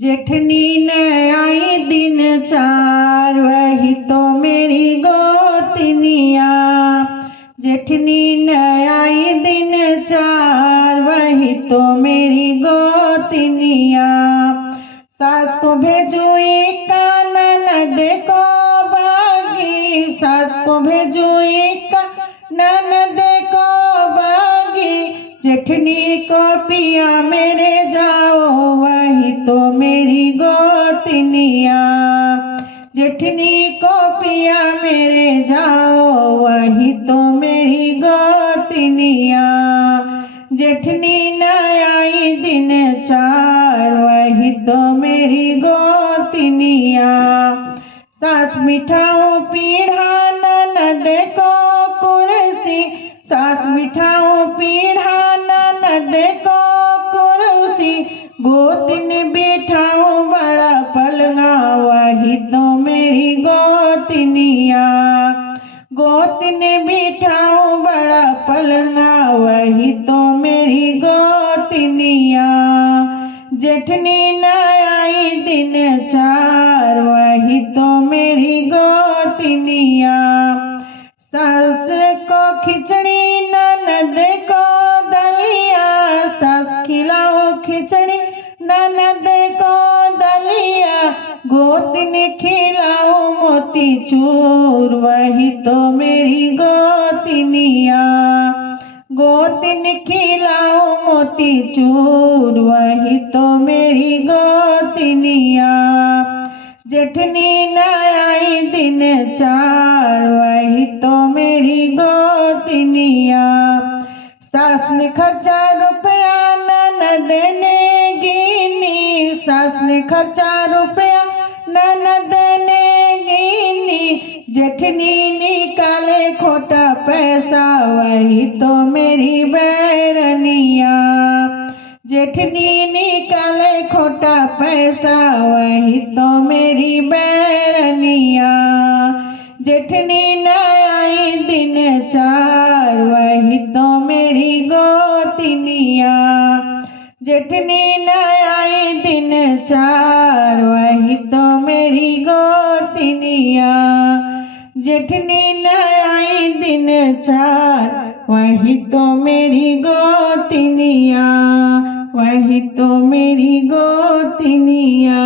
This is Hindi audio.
जेठनी न आई दिन चार, वही तो मेरी गोतनिया। जेठनी न आई दिन चार, वही तो मेरी गोतनिया। सास को भेजू इक्का, ननद को बागी। सास को भेजू इक्का, ननद को बागी। जेठनी को पिया मेरे जाओ, वही तो मेरी गोतनिया। जेठनी को पिया मेरे जाओ, वही तो मेरी गोतनिया। जेठनी न आई दिन चार, वही तो मेरी गोतनिया। सास मिठाओ पीढ़ा, ननद को कुर्सी। सास मिठाओ पीढ़ा, ननद को कुर्सी। गोतिन बिठाओ बड़ा पलंगा, वही तो मेरी गोतनिया। गोतिन बिठाओ बड़ा पलंगा, वही तो मेरी गोतनिया। जेठनी न आई दिन चार, वही तो मेरी गोतनिया। सास को खिचड़ी, ननद को दलिया। सास खिलाओ खिचड़ी, ननद को दलिया। गोतिन खिलाओ मोती चूर, वही तो मेरी गोतनिया। गोतिन खिलाओ मोती चूर, वही तो मेरी गोतनिया। जेठनी न आई दिन चार, वही तो मेरी गोतनिया। सास ने खर्चा रुपया, ननद ने गिनी। सास ने खर्चा रुपया, ननद ने गिनी। जेठनी निकाले खोटा पैसा, वही तो मेरी बैरनिया। जेठनी निकाले खोटा पैसा, वही तो मेरी बैरनिया। जेठनी न आई दिन चार, वही तो मेरी गोतनिया। जेठनी न आई दिन चार, वही तो मेरी गोतनिया। जेठनी न आई दिन चार, वही तो मेरी गोतनिया। वही तो मेरी गोतनिया।